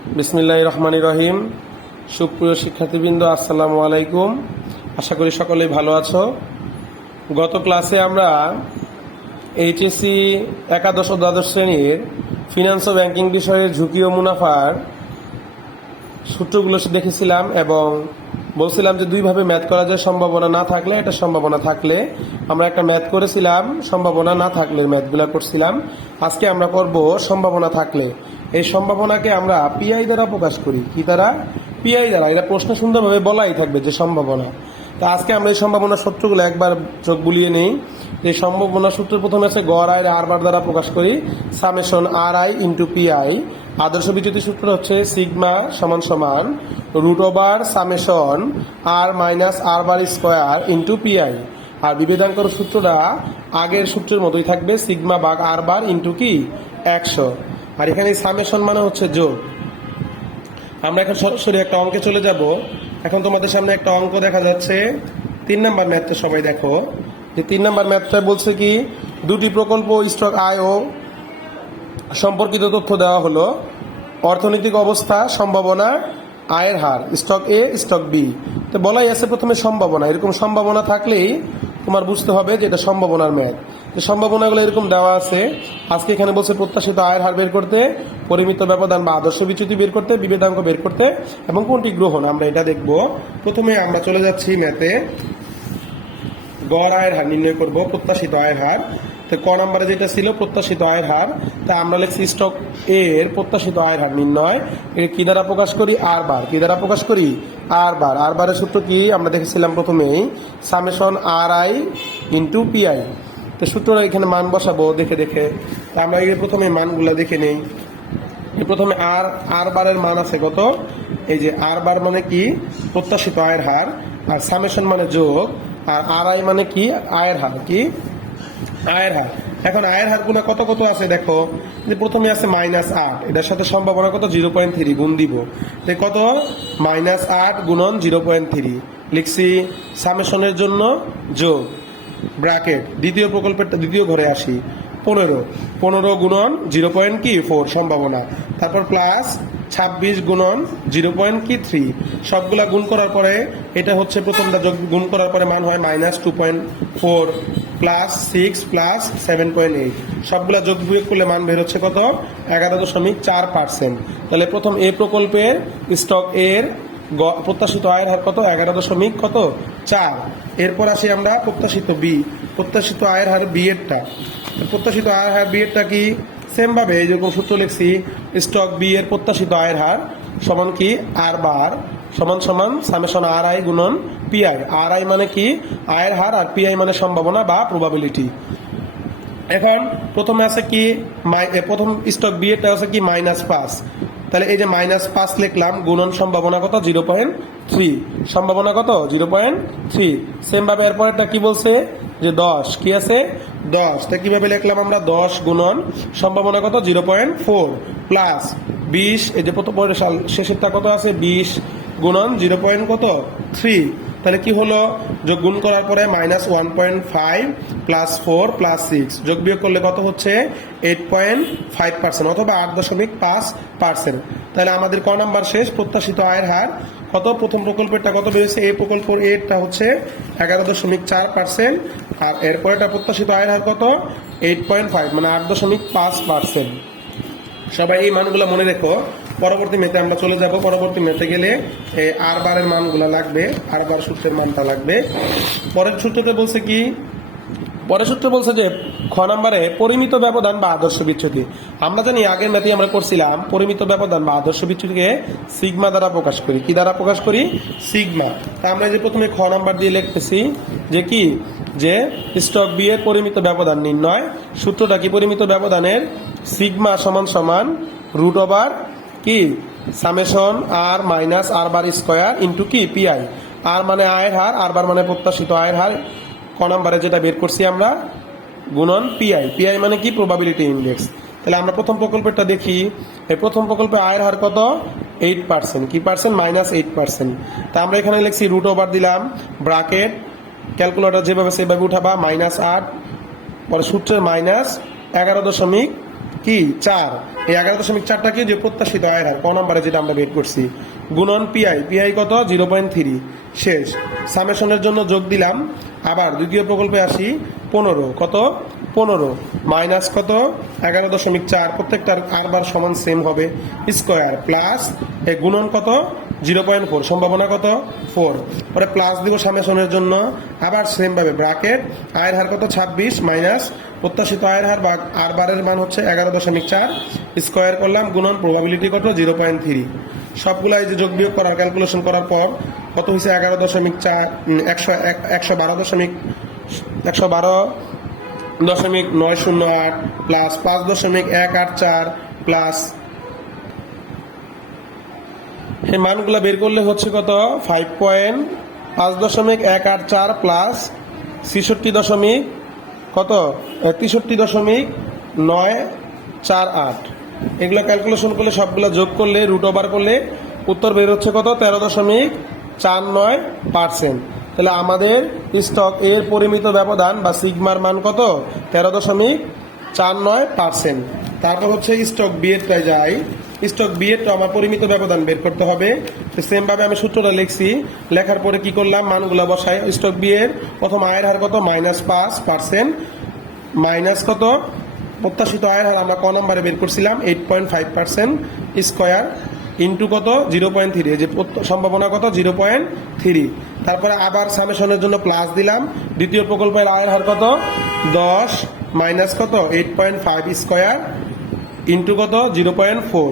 বিসমিল্লাহ রহমান রহিম। সুপ্রিয় শিক্ষার্থীবৃন্দ, আসসালামু আলাইকুম। আশা করি সকলেই ভালো আছো। গত ক্লাসে আমরা এইচএসসি একাদশ ও দ্বাদশ শ্রেণির ফিনান্স ও ব্যাংকিং বিষয়ের ঝুঁকি ও মুনাফার সূত্রগুলো দেখেছিলাম এবং বলছিলাম যে দুইভাবে ম্যাথ করা যায়, সম্ভাবনা না থাকলে এটা সম্ভাবনা থাকলে। আমরা একটা ম্যাথ করেছিলাম, সম্ভাবনা না থাকলে ম্যাথগুলো করছিলাম। আজকে আমরা করব সম্ভাবনা থাকলে। এই সম্ভাবনাকে আমরা পিআই দ্বারা প্রকাশ করি। কি দ্বারা? পিআই দ্বারা। এটা প্রশ্ন সুন্দরভাবে বলাই থাকবে যে সম্ভাবনা। তো আজকে আমরা এই সম্ভাবনা সূত্রগুলো একবার চোখ বুলিয়ে নেই। এই সম্ভাবনা সূত্র প্রথমে আছে গড় আয় আর বার দ্বারা প্রকাশ করি। Summation R I into P. আদর্শ বিচ্যুতি সূত্র হচ্ছে সিগমা সমান সমান root over summation R minus R bar square into P. I বিভেদাঙ্কর সূত্রটা আগের সূত্রের মতোই থাকবে সিগমা বাঘ আর বার ইন্টু কি? একশো। আর এখানে সামেশন মানে হচ্ছে যোগ। আমরা এখন সরাসরি একটা অঙ্কে চলে যাব। এখন তোমাদের সামনে একটা অঙ্ক দেখা যাচ্ছে। তিন নাম্বার ম্যাথটা সবাই দেখো। যে তিন নাম্বার ম্যাথটা বলছে কি, দুটি প্রকল্প, স্টক আয় ও সম্পর্কিত তথ্য দেওয়া হলো। অর্থনৈতিক অবস্থা, সম্ভাবনা, আয়ের হার, স্টক এ, স্টক বি। তো বলাই আছে প্রথমে সম্ভাবনা। এরকম সম্ভাবনা থাকলেই তোমার বুঝতে হবে যে এটা সম্ভাবনার ম্যাথ। যে সম্ভাবনাগুলো এরকম দেওয়া আছে, আজকে এখানে বলছে প্রত্যাশিত আয়ের হার বের করতে, পরিমিত ব্যবধান বা আদর্শ বিচ্যুতি বের করতে বিভেদাঙ্ক বের করতে, এবং কোনটি গ্রহণ আমরা এটা দেখব। প্রথমে আমরা চলে যাচ্ছি ম্যাথে। গড় আয়ের হার নির্ণয় করব, প্রত্যাশিত আয়ের হার। তো ক নম্বরে যেটা ছিল, প্রত্যাশিত আয়ের হার, তা আমরা লিখছি স্টক এ এর প্রত্যাশিত আয়ের হার নির্ণয়। এর কি দ্বারা প্রকাশ করি? আর বার কি দ্বারা প্রকাশ করি? আর বার আর বারের সূত্র কি? আমরা দেখেছিলাম প্রথমেই summation R I into P I সূত্রটা এখানে মান বসাবো, দেখে দেখে। তা আমরা এই প্রথমে মানগুলো দেখে নেই। প্রথমে আর আর বারের মান আছে কত? এই যে আর বার মানে কি? প্রত্যাশিত আয়ের হার। আর সামেশন মানে যোগ। আর আর আই মানে কি? আয়ের হার, কি? আয়ের হার। এখন আয়ের হারগুলো কত কত আছে দেখো? যে প্রথমে আছে মাইনাস আট। এটার সাথে সম্ভাবনা কত? জিরো পয়েন্ট থ্রি গুণ দিব। যে কত? মাইনাস আট গুণন জিরো পয়েন্ট থ্রি লিখছি সামেশনের জন্য যোগ। ব্র্যাকেট, দ্বিতীয় প্রকল্পের দ্বিতীয় ঘরে আসি, পনেরো। পনেরো গুণন জিরো পয়েন্ট কি? ফোর, সম্ভাবনা। তারপর প্লাস ছাব্বিশ গুণন জিরো পয়েন্ট কি? থ্রি সবগুলা গুণ করার পরে, এটা হচ্ছে প্রথমটা যোগ, গুণ করার পরে মান হয় minus two point four plus six plus seven point eight সবগুলা যোগ বিয়োগ করলে মান বের হচ্ছে কত? এগারো দশমিক চার পার্সেন্ট তাহলে প্রথম এ প্রকল্পের স্টক এর প্রত্যাশিত আয়ের হার কত? এগারো দশমিক কত? চার। এরপর আসি আমরা প্রত্যাশিত বি প্রত্যাশিত আয়ের হার বি এরটা প্রত্যাশিত আয়ের হার বি এরটা কি? সেম ভাবে এই যেরকম সূত্র লিখছি স্টক বি এর প্রত্যাশিত আয়ের হার সমান কি? আর বার সমান সমান সামেশন আর আই গুণন পিআই আর আই মানে কি? আয়ের হার আর পিআই মানে সম্ভাবনা বা প্রবাবিলিটি এখন প্রথমে আছে কি? প্রথম স্টক বি এরটা আছে কি? মাইনাস পাঁচ। তাহলে এই যে মাইনাস পাঁচ লিখলাম, গুণন সম্ভাবনা কত? জিরো পয়েন্ট থ্রি সম্ভাবনা কত? জিরো পয়েন্ট থ্রি সেম ভাবে এরপরেরটা কি বলছে? যে দশ। কি আছে? দশ। তা কীভাবে লিখলাম আমরা? দশ গুণন সম্ভাবনা কত? জিরো পয়েন্ট ফোর প্লাস বিশ, এই যে শেষেরটা কত আছে? বিশ। গুণন জিরো পয়েন্ট কত? থ্রি তাহলে কি হলো? যোগ গুণ করার পরে minus one point five plus four plus six যোগ বিয়োগ করলে কত হচ্ছে? এইট পয়েন্ট ফাইভ পার্সেন্ট অথবা আট দশমিক পাঁচ পার্সেন্ট তাহলে আমাদের ক নাম্বার শেষ? প্রত্যাশিত আয়ের হার কত? প্রথম প্রকল্পেরটা কত বেড়েছে? এই প্রকল্প এরটা হচ্ছে এগারো দশমিক চার পার্সেন্ট আর এরপরেটা প্রত্যাশিত আয়ের হার কত? এইট পয়েন্ট ফাইভ মানে আট দশমিক পাঁচ পার্সেন্ট সবাই এই মানগুলো মনে রেখো। পরবর্তী মেতে আমরা চলে যাব। পরবর্তী মেতে গেলে আর বারের মানগুলো লাগবে আর বার সূত্রের মানটা লাগবে। পরের সূত্রতে বলছে কি? পরের সূত্রে বলছে যে, খ নম্বরে পরিমিত ব্যবধান বা আদর্শ বিচ্যুতি। আমরা জানি আগের ম্যাথে আমরা করছিলাম, পরিমিত ব্যবধান বা আদর্শ বিচ্যুতিকে সিগমা দ্বারা প্রকাশ করি। কি দ্বারা প্রকাশ করি? সিগমা। তা আমরা যে প্রথমে খ নাম্বার দিয়ে লিখতেছি যে কি? যে স্টক বি এর পরিমিত ব্যবধান নির্ণয়। সূত্রটা কি পরিমিত ব্যবধানের? সিগমা সমান সমান রুট ওভার কি? Summation, R minus, R bar square into কি? পিআই আর মানে আয়ের হার, আর বার মানে প্রত্যাশিত আয়ের হার। ক নাম্বারে যেটা বের করছি আমরা, গুণন পিআই পিআই মানে কি? প্রবাবিলিটি ইন্ডেক্স তাহলে আমরা প্রথম প্রকল্পেরটা দেখি। এই প্রথম প্রকল্পে আয়ের হার কত? এইট পার্সেন্ট কি পার্সেন্ট মাইনাস এইট পার্সেন্ট তা আমরা এখানে লিখছি রুট ওভার দিলাম ব্রাকেট ক্যালকুলেটর যেভাবে সেভাবে উঠাবা মাইনাস আট, পরে সূত্রের মাইনাস এগারো দশমিক কি? চার। এই এগারো দশমিক চারটা কি? যে প্রত্যাশিত আয়ের হার। ক নম্বরে যেটা আমরা বের করছি। গুণন পিআই পিআই কত? জিরো পয়েন্ট থ্রি শেষ। সামেশনের জন্য যোগ দিলাম। আবার দ্বিতীয় প্রকল্পে আসি, পনেরো। কত? পনেরো। মাইনাস কত? এগারো দশমিক চার। প্রত্যেকটার আর বার সমান সেম হবে। স্কোয়ার প্লাস এ গুণন কত? Zero point four. সম্ভাবনা কত? ফোর। পরে প্লাস দিব সামেশনের জন্য। আবার সেম ভাবে ব্রাকেট আয়ের হার কত? ছাব্বিশ মাইনাস প্রত্যাশিত আয়ের হার বা আর বারের মান হচ্ছে এগারো দশমিক চার। স্কোয়ার করলাম, গুণন প্রবাবিলিটি কত? Zero point three. সবগুলো এই যে যোগ বিয়োগ করার ক্যালকুলেশন করার পর কত হয়েছে এগারো দশমিক চার একশো এক- একশো বারো দশমিক একশো বারো দশমিক নয় শূন্য আট প্লাস পাঁচ দশমিক এক আট চার প্লাস এই মানগুলো বের করলে হচ্ছে কত? ফাইভ পয়েন্ট পাঁচ দশমিক এক আট চার প্লাস ছেষট্টি দশমিক কত? তেষট্টি দশমিক নয় চার আট। এগুলো ক্যালকুলেশন করলে সবগুলো যোগ করলে রুট ওভার করলে উত্তর বের হচ্ছে কত? তেরো দশমিক চার নয় পার্সেন্ট তাহলে আমাদের স্টক এর পরিমিত ব্যবধান বা সিগমার মান কত? তেরো দশমিক চার নয় পার্সেন্ট তারপর হচ্ছে স্টক বি এরটায় যাই। স্টক বি তো আমার পরিমিত ব্যবধান বের করতে হবে। সেম ভাবে আমি সূত্রটা লিখছি। লেখার পরে কি করলাম? মানগুলো বসাই। স্টক বি এর প্রথম আয়ের হার কত? মাইনাস পাঁচ পার্সেন্ট মাইনাস কত? প্রত্যাশিত আয়ের হার আমরা ক নম্বরে বের করছিলাম eight point five percent square into কত? জিরো পয়েন্ট থ্রি যে সম্ভাবনা কত? জিরো পয়েন্ট থ্রি তারপরে আবার সামেশনের জন্য প্লাস দিলাম। দ্বিতীয় প্রকল্পের আয়ের হার কত? দশ। মাইনাস কত? Eight point five square into কত? জিরো পয়েন্ট ফোর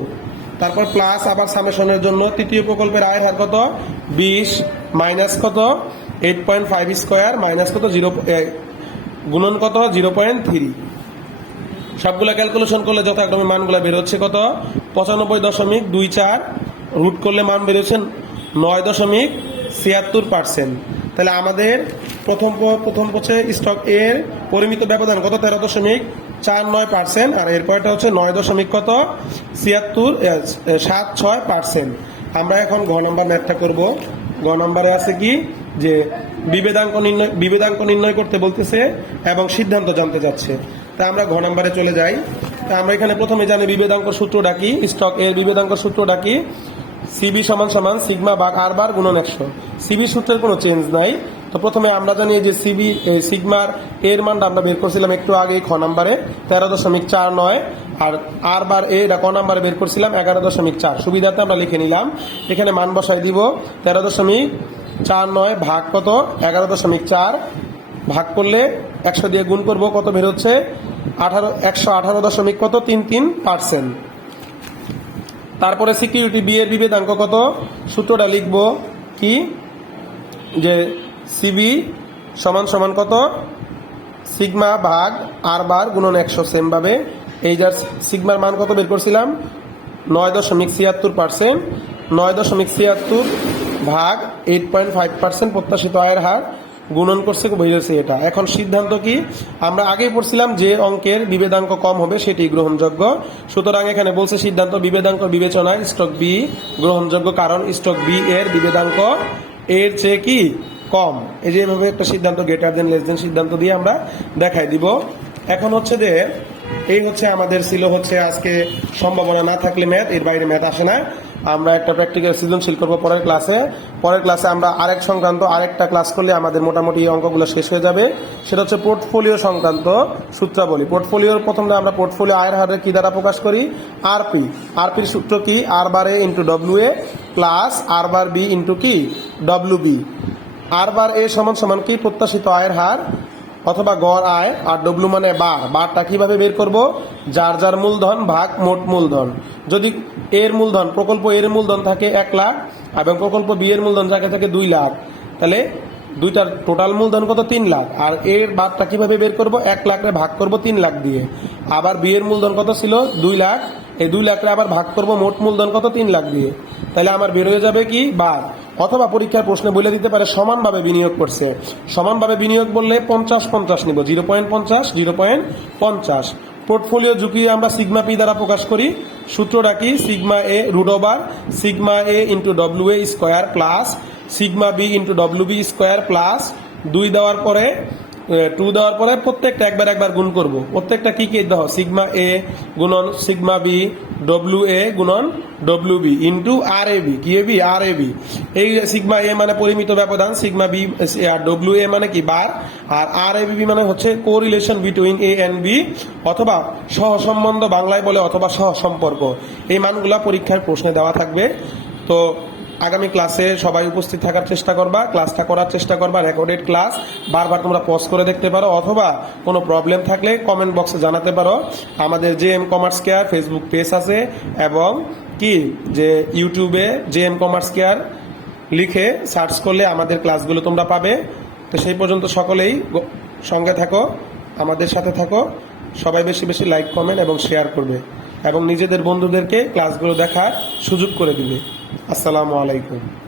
তারপর প্লাস আবার সামেশনের জন্য তৃতীয় প্রকল্পের আয়ের হার কত? বিশ মাইনাস কত? Eight point five square minus কত? জিরো গুণন কত? জিরো পয়েন্ট থ্রি সবগুলো ক্যালকুলেশন করলে যথাক্রমে মানগুলো বেরোচ্ছে কত? পঁচানব্বই দশমিক দুই চার। রুট করলে মান বেরোচ্ছে নয় দশমিক ছিয়াত্তর পার্সেন্ট তাহলে আমাদের প্রথম প্রথম হচ্ছে স্টক এর পরিমিত ব্যবধান কত? তেরো দশমিক চার নয় পার্সেন্ট আর এরপরটা হচ্ছে নয় দশমিক কত? ছিয়াত্তর সাত ছয় পার্সেন্ট আমরা এখন ঘ নম্বর ম্যাথটা করব। গ নম্বরে আছে কি? যে বিভেদাঙ্ক নির্ণয় বিভেদাঙ্ক নির্ণয় করতে বলতেছে এবং সিদ্ধান্ত জানতে যাচ্ছে। তা আমরা ঘ নম্বরে চলে যাই। তা আমরা এখানে প্রথমে জানি বিভেদাঙ্ক সূত্র ডাকি স্টক, এর বিভেদাঙ্ক সূত্র ডাকি সিবি সমান সমান সিগমা বাগ আর বার গুণন একশো। সিবি সূত্রের কোনো চেঞ্জ নাই। তো প্রথমে আমরা জানি যে সিবি সিগমার এর মানটা আমরা বের করছিলাম একটু আগে খ নাম্বারে, তেরো দশমিক চার নয়, আর আর বার এ, এটা ক নাম্বারে বের করছিলাম এগারো দশমিক চার। সুবিধাতে আমরা লিখে নিলাম, এখানে মান বসাই দিব, তেরো দশমিক চার নয় ভাগ কত? এগারো দশমিক চার। ভাগ করলে একশো দিয়ে গুণ করব, কত বেরোচ্ছে আঠারো, একশো আঠারো দশমিক কত? তিন তিন পার্সেন্ট। তারপরে সিকিউরিটি বি এর বিভেদাঙ্ক কত? সূত্রটা লিখব কি? যে সিবি সমান সমান কত? সিগমা ভাগ আর বার গুণন একশো সেম ভাবে। এই যার সিগমার মান কত বের করছিলাম? নয় দশমিক ছিয়াত্তর পার্সেন্ট নয় দশমিক ছিয়াত্তর ভাগ এইট পয়েন্ট ফাইভ পার্সেন্ট প্রত্যাশিত আয়ের হার গুণন করছে বেরিয়েছে এটা। এখন সিদ্ধান্ত কি? আমরা আগেই পড়ছিলাম যে অঙ্কের বিভেদাঙ্ক কম হবে সেটি গ্রহণযোগ্য। সুতরাং এখানে বলছে সিদ্ধান্ত বিভেদাঙ্ক বিবেচনায় স্টক বি গ্রহণযোগ্য, কারণ স্টক বি এর বিভেদাঙ্ক এর চেয়ে কি? কম। এই যে এভাবে একটা সিদ্ধান্ত গ্রেটার দেন লেস দেন সিদ্ধান্ত দিয়ে আমরা দেখাই দিব। এখন হচ্ছে যে, এই হচ্ছে আমাদের ছিল হচ্ছে আজকে সম্ভাবনা না থাকলে ম্যাথ এর বাইরে ম্যাথ আসে না। আমরা একটা প্র্যাকটিক্যাল সৃজনশীল করব পরের ক্লাসে পরের ক্লাসে আমরা আরেক সংক্রান্ত আরেকটা ক্লাস করলে আমাদের মোটামুটি এই অঙ্কগুলো শেষ হয়ে যাবে। সেটা হচ্ছে পোর্টফোলিও সংক্রান্ত সূত্রাবলী। পোর্টফোলিওর প্রথমে আমরা পোর্টফোলিও আয়ের হারে কি দ্বারা প্রকাশ করি? আরপি আরপির সূত্র কি? R bar A into W A plus R bar B into কি? W B R bar A সমান সমান কি? প্রত্যাশিত আয়ের হার অথবা গড় আয় আর ডব্লু মানে বার। বারটা কীভাবে বের করব? যার যার মূলধন ভাগ মোট মূলধন। যদি এর মূলধন, প্রকল্প এর মূলধন থাকে এক লাখ এবং প্রকল্প বি এর মূলধন থাকে থাকে দুই লাখ, তাহলে দুইটার টোটাল মূলধন কত? তিন লাখ। আর এর বারটা কীভাবে বের করব? এক লাখে ভাগ করব তিন লাখ দিয়ে। আবার বি এর মূলধন কত ছিল? দুই লাখ। এই দুই লাখে আবার ভাগ করব মোট মূলধন কত? তিন লাখ দিয়ে। তাহলে আমার বের হয়ে যাবে কি? বার। অথবা পরীক্ষার প্রশ্নে বলে দিতে পারে, সমানভাবে বিনিয়োগ করছে। সমানভাবে বিনিয়োগ বললে পঞ্চাশ পঞ্চাশ নিব। জিরো পয়েন্ট পঞ্চাশ, জিরো পয়েন্ট পঞ্চাশ। পোর্টফোলিও ঝুঁকি আমরা সিগমা পি দ্বারা প্রকাশ করি। সূত্রটা কি? Sigma A root over, sigma A into W A square plus, sigma B into W B square plus. দুই দেওয়ার পরে টু দেওয়ার পরে প্রত্যেকটা একবার একবার গুণ করব। প্রত্যেকটা কি কি দাও সিগমা এ গুণন সিগমা বি ডব্লিউ এ গুণন W B into R A B কি A B R A B এই সিগমা এ মানে পরিমিত ব্যবধান সিগমা বি আর ডব্লিউ এ মানে কি? বার আর আর এ বি মানে হচ্ছে correlation between A and B অথবা সহসম্বন্ধ বাংলায় বলে অথবা সহসম্পর্ক। এই মানগুলা পরীক্ষার প্রশ্নে দেওয়া থাকবে। তো আগামী ক্লাসে সবাই উপস্থিত থাকার চেষ্টা করবা, ক্লাসটা করার চেষ্টা করবা রেকর্ডেড ক্লাস বারবার তোমরা পজ করে দেখতে পারো, অথবা কোনো প্রবলেম থাকলে কমেন্ট বক্সে জানাতে পারো। আমাদের J M commerce care Facebook page আছে এবং কি যে ইউটিউবে জে এম কমার্স কেয়ার লিখে সার্চ করলে আমাদের ক্লাসগুলো তোমরা পাবে। তো সেই পর্যন্ত সকলেই সঙ্গে থাকো, আমাদের সাথে থাকো, সবাই বেশি বেশি লাইক কমেন্ট এবং শেয়ার করবে। এবং নিজেদের বন্ধুদেরকে ক্লাসগুলো দেখার সুযোগ করে দিবে। আসসালামু আলাইকুম।